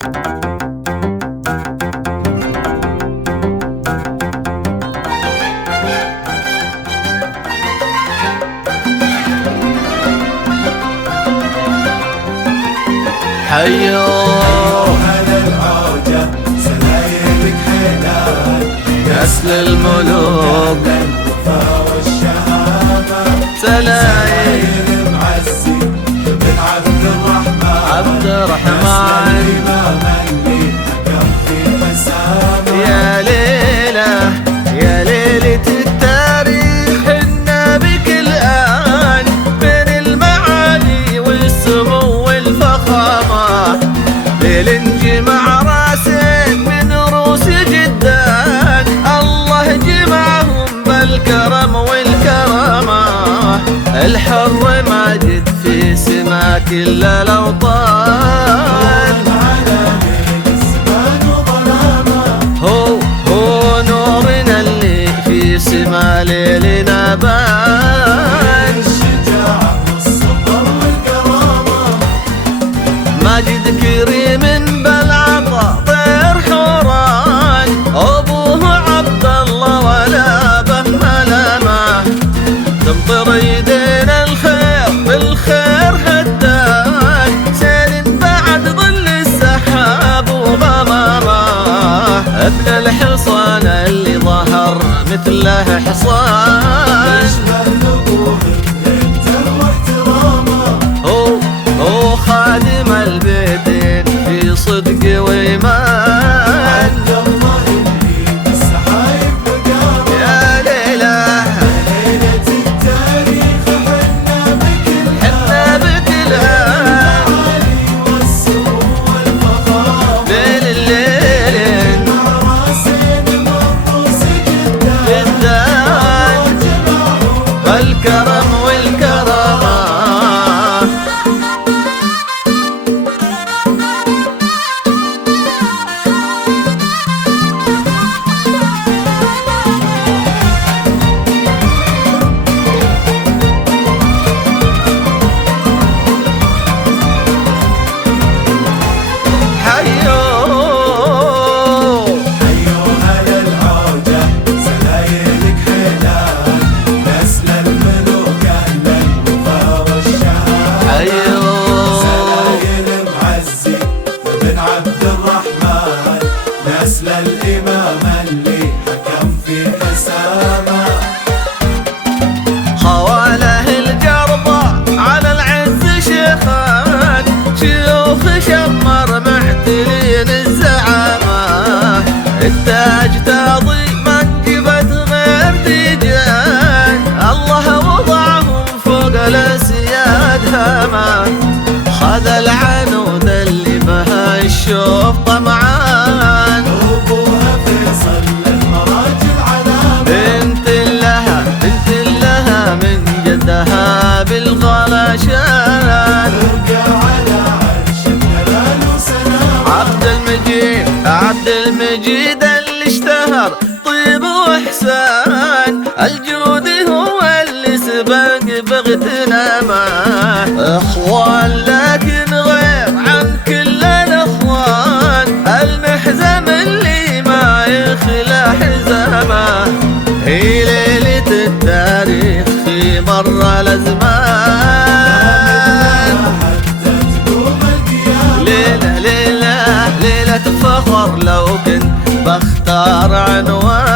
حيو هلا العوجة سلايلك حلال نسل الملوك الوفا والشهامة سلايل معزي بن عبد الرحمن الإمام اللي حكم في مسامة يا ليلة يا ليلة التاريخ حنا بك الآن بين المعالي والسمو والفخامة ليل جمع راسين من روس جدان الله جمعهم بالكرم والكرامة الحر ماجد في سما كل الأوطان هو نورنا اللي في سما ليلنا بان الشجاعة والصبر والكرامة ماجد كريم بالعطا طير حوران أبوه عبد الله ولا به ملامة تمطر يدينا الخير بالخير هدان سير بعد ظل السحاب وغمامه ابن الحصان اللي ظهر مثله حصان يشبه ابوه بهيبته واحترامه هو خادم البيتين في صدق وايمان الله اللي بالسحايب مقامه يا ليله ليله التاريخ حنا بك الآن والسمو والفخامه بين الليل مع راسين مرقوس جدان بالكرم والكرامه نسل الإمام اللي حكم في حسامة خواله الجربة على العز شيخان شيوخ شمر معتلين الزعامة التاج تاضي منجبة غير تيجان الله وضعهم فوق الأسياد هامة خذ العنود اللي بها الشوف طمعان أبوها فيصل للمراجل علامة بنت لها من جدها بالغلاشان ترقى على عرش الجلال وسلام عبد المجيد اللي اشتهر طيب وإحسان الجود هو اللي سبق بغتنا معاه اخوان لكن غير عن كل الاخوان المحزم اللي ما يخلى حزامه هي ليلة التاريخ في مر الازمان ليلة فخر لو كنت بختار عنوان